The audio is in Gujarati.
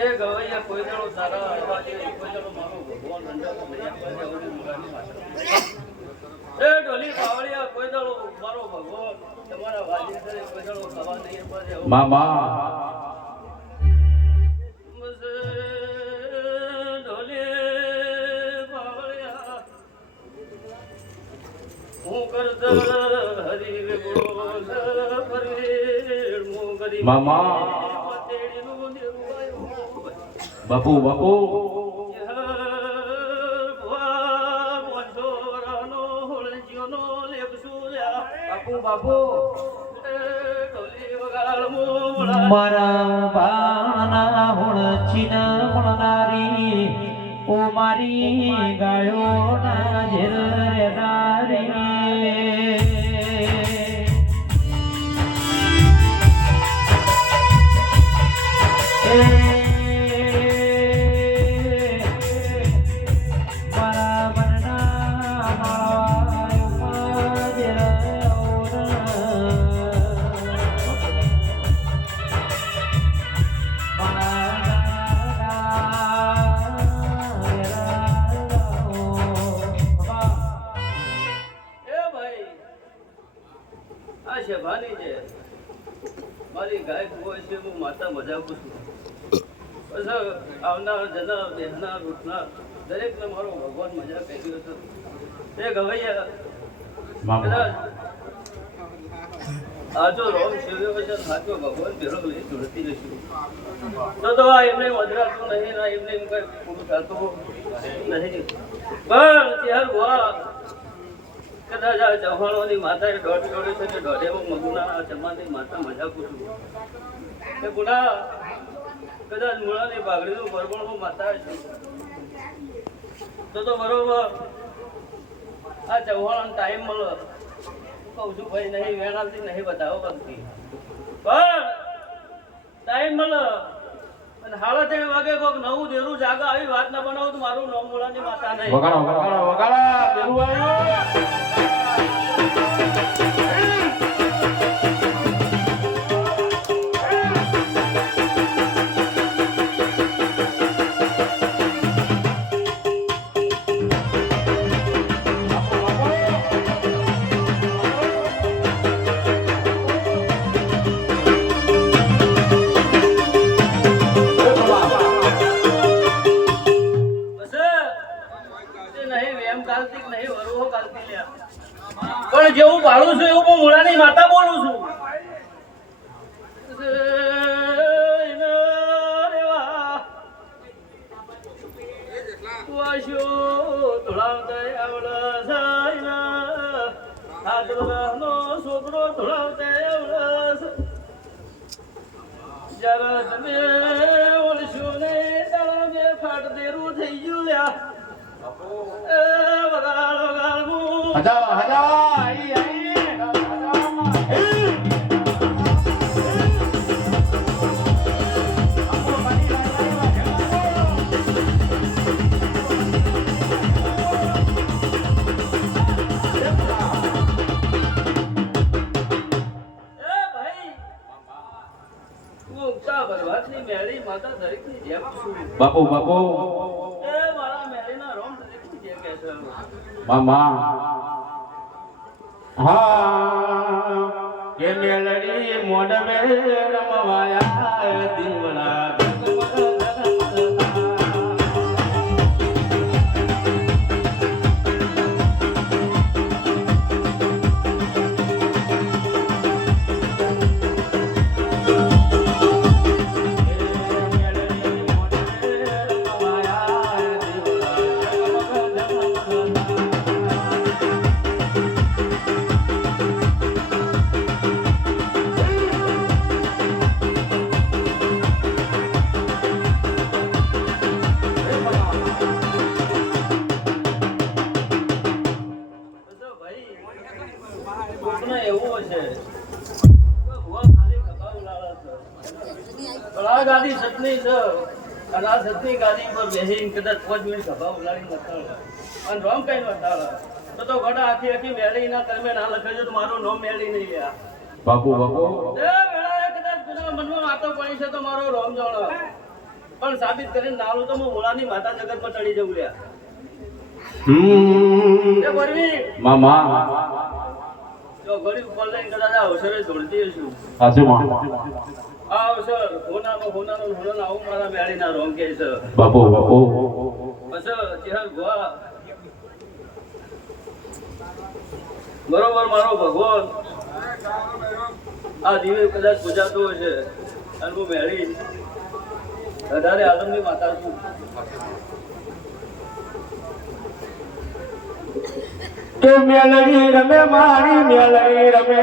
તે ગવૈયા કોઈ દાડો સારા આવ્યા છે કોઈ દાડો મારો ભગવાન રંડાકો લઈ આવ્યા છે ઓલી મુલાની પાછળ એ ઢોલી પાવળિયા કોઈ દાડો મારો ભગવાન તમારા વાજી કરે કોઈ દાડો ખવા નહીં પડે મામા બસ ઢોલી પાવળિયા હું કરતા હરી રે બોલ ફરી મુ ગરી મામા બાપુ બાપુ બાપુ મારા બાણા હોળ ચીન મળનારી ઓ મારી ગાયો ના ઝેર રેનારી મારી ગાય હોય છે હું માતા મજા પૂછું આવનાર જનાર બેહનાર ઉઠનાર દરેકને મારો ભગવાન મજા કહી ગયો છે તે ગવૈયા કદાચ આજો રોમ શિવ્યો છે સાચો ભગવાન ભેળો લઈ જોડતી રહીશું તો આ એમને મજરાતું નહીં ના એમને એમ કઈ પૂરું થતું નહીં પણ ત્યાર ભુવા કદાચ આ ચૌહાણોની માતાએ દોઢ જોડે છે કે દોઢેમાં મગુના જમાની માતા મજા પૂછું એ ગુના કદાચ મૂળાની બાગડીનું બરબણ માતા છે તો બરોબર આ ચૌહાણ ટાઈમ મળે કહું છું ભાઈ નહીં વેણાથી નહીં બતાવો બનતી પણ ટાઈમ મળે અને હાડા 3 વાગે કોઈક નવું દેરું જાગા આવી વાત ના બનાવું તો મારું નામ મૂળાની માતા નહીં વગાડો વગાડો વગાડો દેરું આવ્યો પણ જેવું ભાડું છું એવું હું મૂળાની માતા બોલું છું છોકરો જયારે તમે ઓળશો ને તારા બે ફાટ દેરું થઈ ગયું વગાડ વગાડ હજા હજા આઈ આઈ બાપુ બાપુ મામા હા કે મેલડી મોડવે રમવાયા દીવડા ગાદી સતની છે અને આ સતની ગાદી પર બેસીને કદાચ 5 મિનિટ ખભા ઉલાડીને બતાડો અને રોમ કઈ બતાડો તો ઘડા આખી આખી મેળી ના કર્મે ના લખેજો તો મારું નામ મેળી નહીં લ્યા બાપુ બાપુ એ વેળાએ કદાચ કોઈના મનમાં વાતો પડી છે તો મારો રોમ જાણો પણ સાબિત કરીને નાલું તો હું ભોળાની માતા જગતમાં ચડી જવું લ્યા એ પરવી મામા જો ઘડી ઉપર લઈને કદાચ આ અવસરે દોડતી હશું સાચું માં આ અવસર હોનાનો આવું મારા મેળીના રોંગ કે છે બાપુ બસ ચેહર ગોવા બરોબર મારો ભગવાન આ દિવે કદાચ પૂજાતો હશે અને હું મેળી વધારે આલમની માતા છું કે મેલડી રમે મારી મેલડી રમે